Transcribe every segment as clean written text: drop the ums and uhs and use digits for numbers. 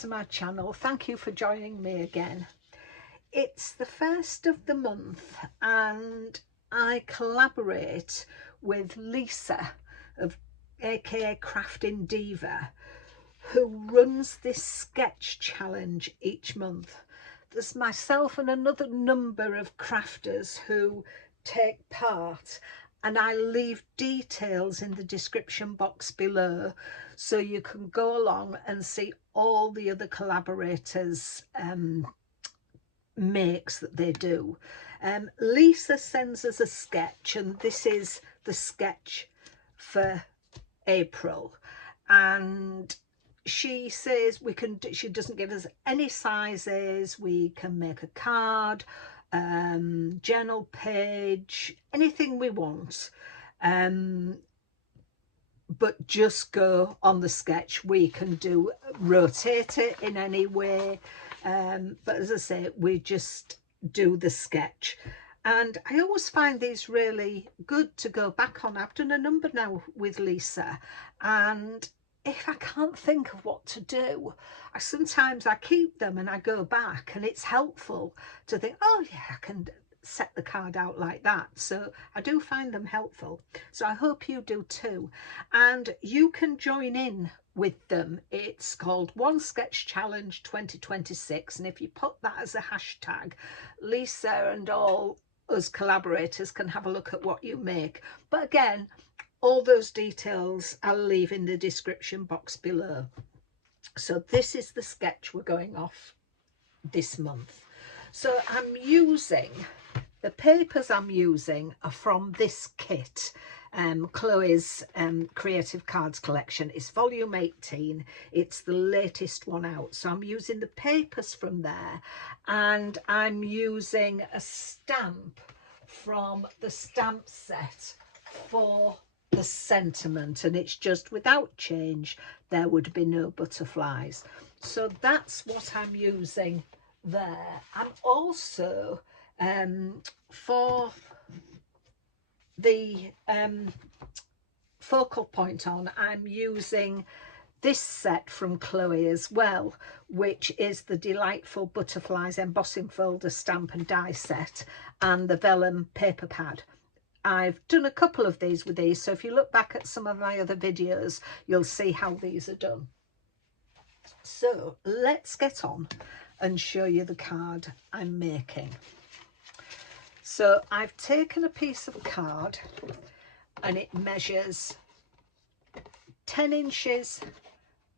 to my channel. Thank you for joining me again. It's the first of the month and I collaborate with Lisa of aka Crafting Diva, who runs this sketch challenge each month. There's myself and another number of crafters who take part, and I leave details in the description box below so you can go along and see all the other collaborators makes that they do. Lisa sends us a sketch, and this is the sketch for April, and she says we can do, she doesn't give us any sizes, we can make a card, journal page, anything we want, but just go on the sketch. We can do rotate it in any way, but as I say, we just do the sketch. And I always find these really good to go back on. I've done a number now with Lisa, and if I can't think of what to do, sometimes I keep them and I go back, and it's helpful to think, oh yeah, I can set the card out like that. So I do find them helpful. So I hope you do too. And you can join in with them. It's called One Sketch Challenge 2026. And if you put that as a hashtag, Lisa and all us collaborators can have a look at what you make. But again, all those details I'll leave in the description box below. So this is the sketch we're going off this month. So I'm using, the papers I'm using are from this kit, Chloe's Creative Cards collection. It's volume 18. It's the latest one out. So I'm using the papers from there, and I'm using a stamp from the stamp set for the sentiment, and it's just without change, there would be no butterflies. So that's what I'm using there. I'm also for the focal point on, I'm using this set from Chloe as well, which is the Delightful Butterflies Embossing Folder Stamp and Die set and the vellum paper pad. I've done a couple of these with these, so if you look back at some of my other videos, you'll see how these are done. So let's get on and show you the card I'm making. So I've taken a piece of card, and it measures 10 inches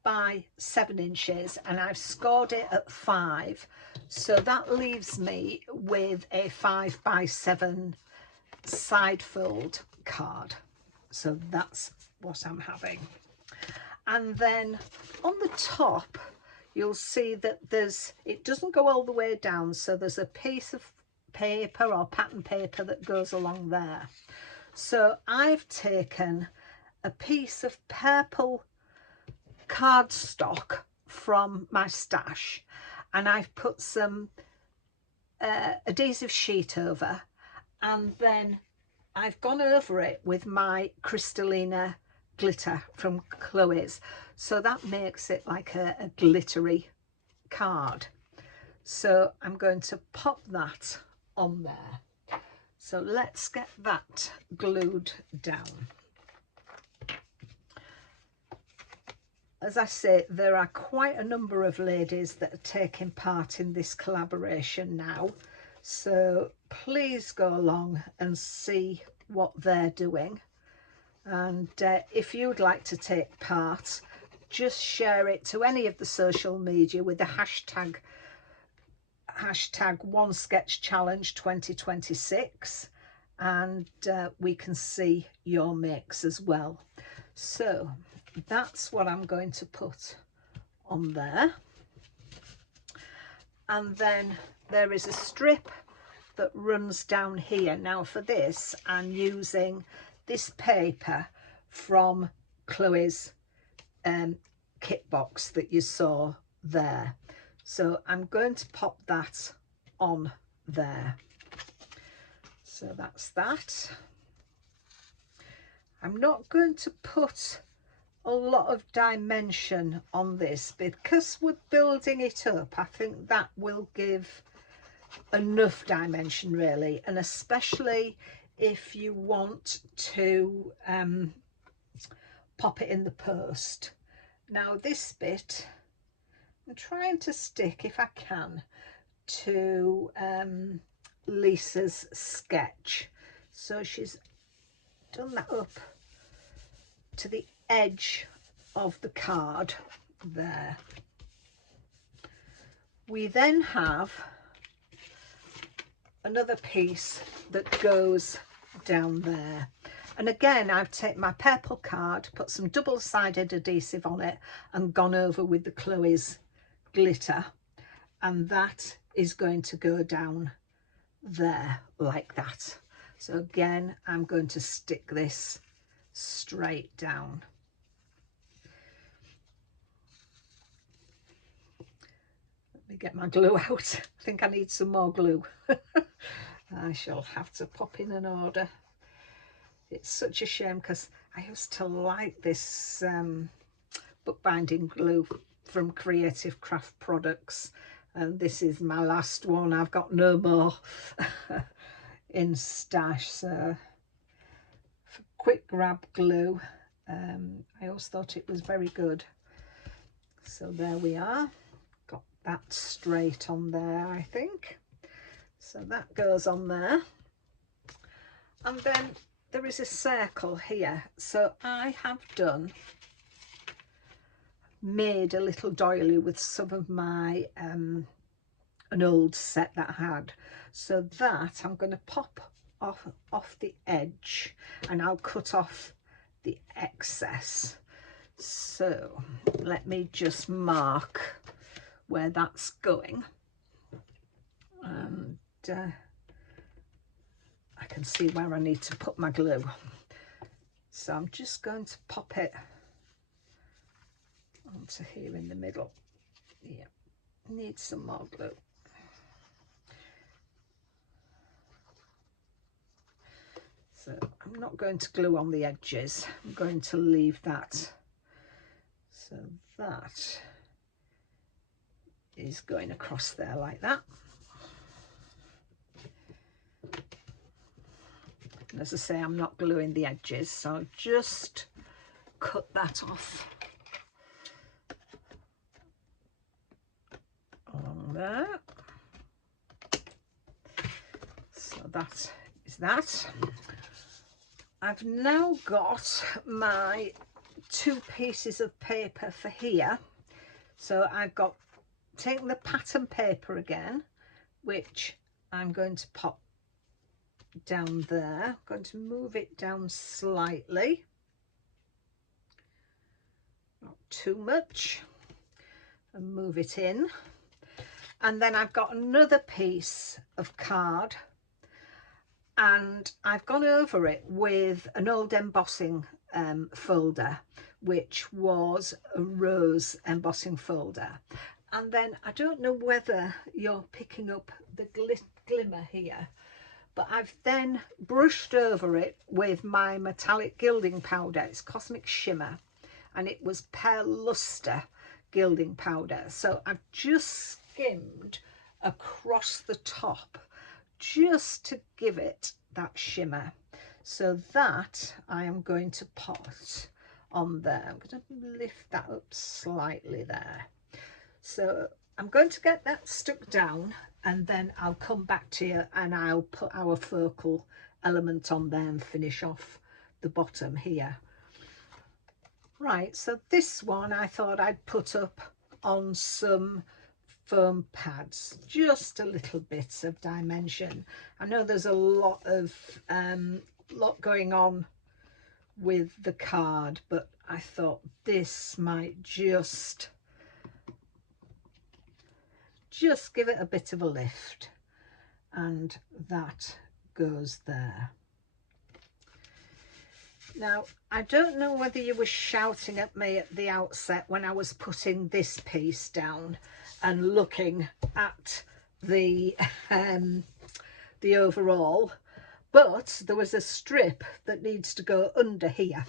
by 7 inches, and I've scored it at 5. So that leaves me with a 5 by 7 side fold card. So that's what I'm having. And then on the top, you'll see that it doesn't go all the way down, so there's a piece of paper or pattern paper that goes along there. So I've taken a piece of purple cardstock from my stash, and I've put some adhesive sheet over, and then I've gone over it with my Crystallina glitter from Chloe's, so that makes it like a glittery card. So I'm going to pop that on there. So let's get that glued down. As I say, there are quite a number of ladies that are taking part in this collaboration now, so please go along and see what they're doing. And if you'd like to take part, just share it to any of the social media with the hashtag One Sketch Challenge 2026, and we can see your makes as well. So that's what I'm going to put on there. And then there is a strip that runs down here. Now for this, I'm using this paper from Chloe's kit box that you saw there. So I'm going to pop that on there. So that's that. I'm not going to put a lot of dimension on this because we're building it up. I think that will give enough dimension really, and especially if you want to pop it in the post. Now this bit I'm trying to stick, if I can, to Lisa's sketch, so she's done that up to the edge of the card there. We then have another piece that goes down there, and again I've taken my purple card, put some double-sided adhesive on it and gone over with the Chloe's glitter, and that is going to go down there like that. So again I'm going to stick this straight down. Let me get my glue out. I think I need some more glue. I shall have to pop in an order. It's such a shame because I used to like this bookbinding glue from Creative Craft Products, and this is my last one. I've got no more in stash. So for quick grab glue, I always thought it was very good. So there we are, got that straight on there, I think. So that goes on there, and then there is a circle here. So I have made a little doily with some of my an old set that I had, so that I'm going to pop off the edge, and I'll cut off the excess. So let me just mark where that's going, and I can see where I need to put my glue. So I'm just going to pop it onto here in the middle. Yeah, need some more glue. So I'm not going to glue on the edges, I'm going to leave that. So that is going across there like that. And as I say, I'm not gluing the edges, so I'll just cut that off along there. So that is that. I've now got my 2 pieces of paper for here. So I've got taken the pattern paper again, which I'm going to pop down there. I'm going to move it down slightly, not too much, and move it in. And then I've got another piece of card, and I've gone over it with an old embossing folder, which was a rose embossing folder. And then I don't know whether you're picking up the glimmer here, but I've then brushed over it with my metallic gilding powder. It's Cosmic Shimmer, and it was Pearl Lustre gilding powder. So I've just skimmed across the top just to give it that shimmer. So that I am going to put on there. I'm going to lift that up slightly there. So I'm going to get that stuck down, and then I'll come back to you and I'll put our focal element on there and finish off the bottom here. Right, so this one I thought I'd put up on some foam pads, just a little bit of dimension. I know there's a lot going on with the card, but I thought this might just give it a bit of a lift, and that goes there. Now, I don't know whether you were shouting at me at the outset when I was putting this piece down and looking at the overall, but there was a strip that needs to go under here.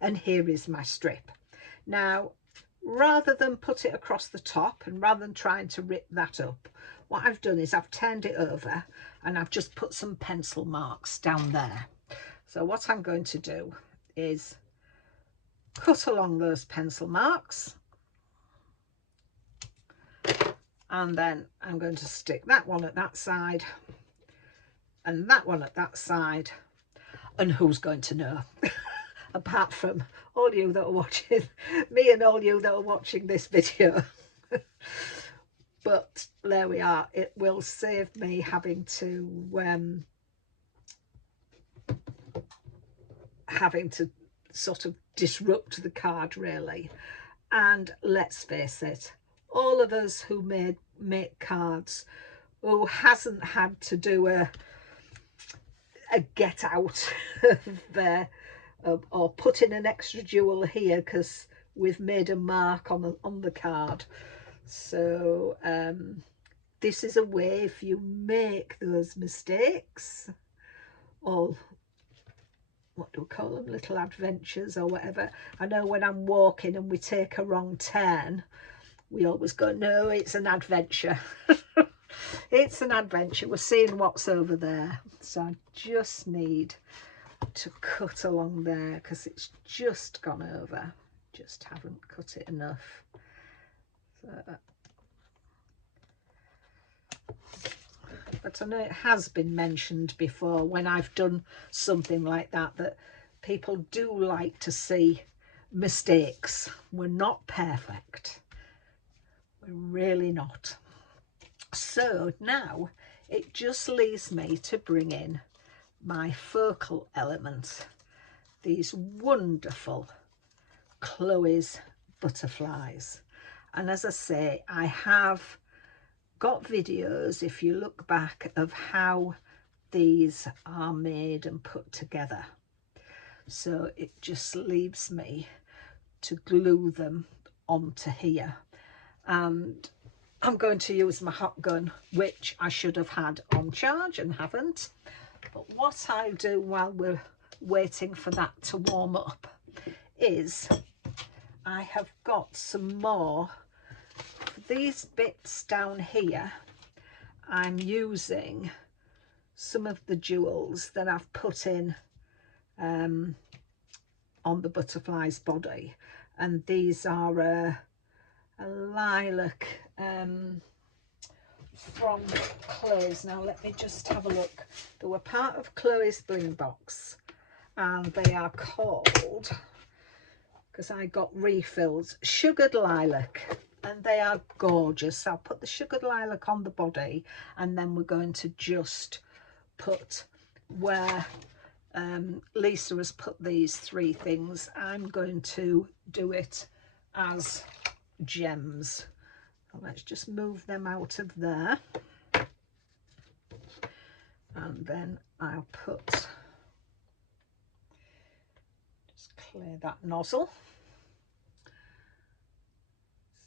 and here is my strip. Now, rather than put it across the top and rather than trying to rip that up, what I've done is I've turned it over and I've just put some pencil marks down there. So what I'm going to do is cut along those pencil marks, and then I'm going to stick that one at that side and that one at that side, and who's going to know? Apart from all you that are watching me and all you that are watching this video. But there we are. It will save me having to sort of disrupt the card, really. And let's face it, all of us who make cards, who hasn't had to do a get out or put in an extra jewel here because we've made a mark on the card. So this is a way, if you make those mistakes, or what do we call them, little adventures or whatever. I know when I'm walking and we take a wrong turn, we always go, no, it's an adventure. It's an adventure. We're seeing what's over there. So I just need to cut along there because it's just gone over. Just haven't cut it enough. So, but I know it has been mentioned before when I've done something like that, that people do like to see mistakes. We're not perfect. We're really not. So now it just leaves me to bring in my focal elements, these wonderful Chloe's butterflies. And as I say, I have got videos, if you look back, of how these are made and put together. So it just leaves me to glue them onto here. And I'm going to use my hot gun, which I should have had on charge and haven't. But what I'll do while we're waiting for that to warm up is I have got some more. For these bits down here, I'm using some of the jewels that I've put in on the butterfly's body. And these are a lilac from Chloe's. Now let me just have a look. They were part of Chloe's bling box, and they are called, because I got refills, Sugared Lilac, and they are gorgeous. I'll put the Sugared Lilac on the body, and then we're going to just put where Lisa has put these three things. I'm going to do it as gems. Let's just move them out of there, and then I'll put, just clear that nozzle.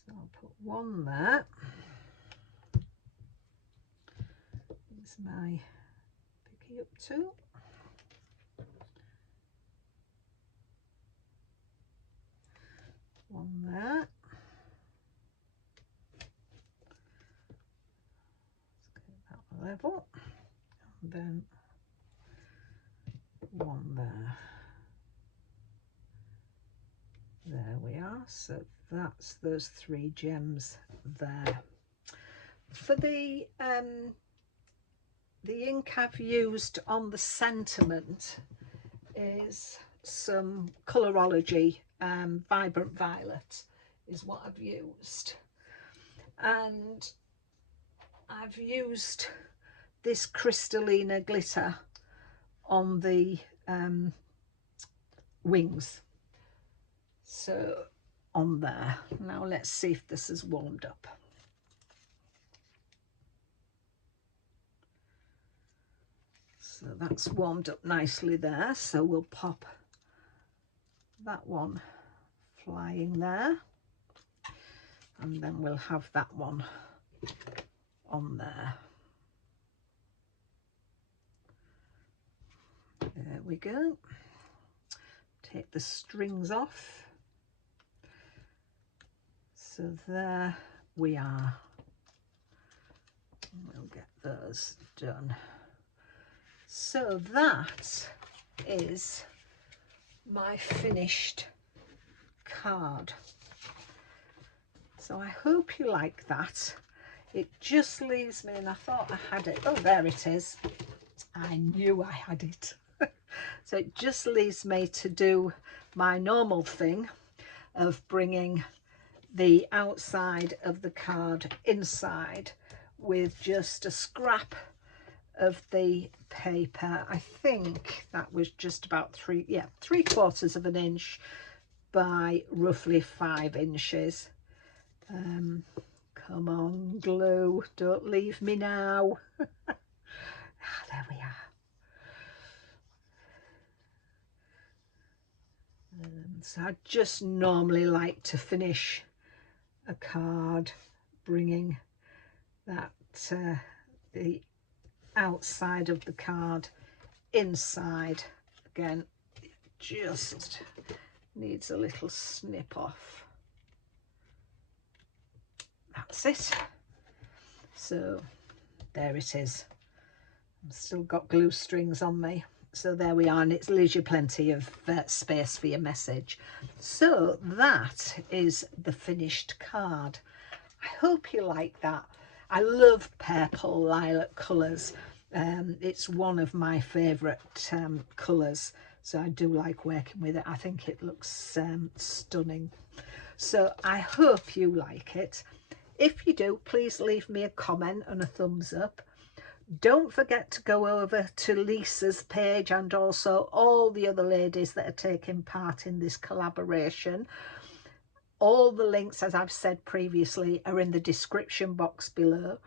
So I'll put one there. Here's my picky up tool. One there. Level, and then one there. There we are. So that's those three gems there. For the ink I've used on the sentiment is some Colorology Vibrant Violet is what I've used, and I've used this Crystallina glitter on the wings, so on there. Now let's see if this has warmed up. So that's warmed up nicely there, so we'll pop that one flying there, and then we'll have that one on there. There we go. take the strings off. So there we are. We'll get those done. So that is my finished card. So I hope you like that. It just leaves me, and I thought I had it. Oh, there it is. I knew I had it. So it just leaves me to do my normal thing of bringing the outside of the card inside with just a scrap of the paper. I think that was just about 3/4 of an inch by roughly 5 inches. Come on, glue, don't leave me now. There we are. So I just normally like to finish a card bringing that the outside of the card inside. Again, it just needs a little snip off. That's it. So there it is. I've still got glue strings on me. So there we are, and it leaves you plenty of space for your message. So that is the finished card. I hope you like that. I love purple lilac colours. It's one of my favourite colours, so I do like working with it. I think it looks stunning. So I hope you like it. If you do, please leave me a comment and a thumbs up. Don't forget to go over to Lisa's page and also all the other ladies that are taking part in this collaboration. All the links, as I've said previously, are in the description box below.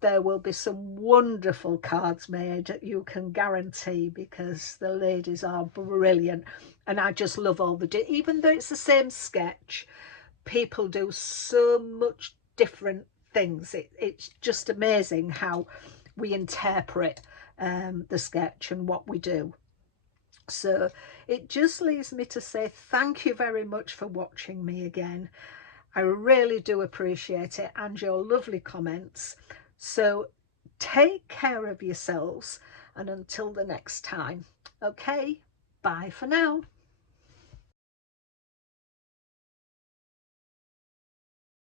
There will be some wonderful cards made, you can guarantee, because the ladies are brilliant. And I just love all the, even though it's the same sketch, people do so much different things. It's just amazing how we interpret the sketch and what we do. So it just leaves me to say thank you very much for watching me again. I really do appreciate it, and your lovely comments. So take care of yourselves, and until the next time, okay, bye for now.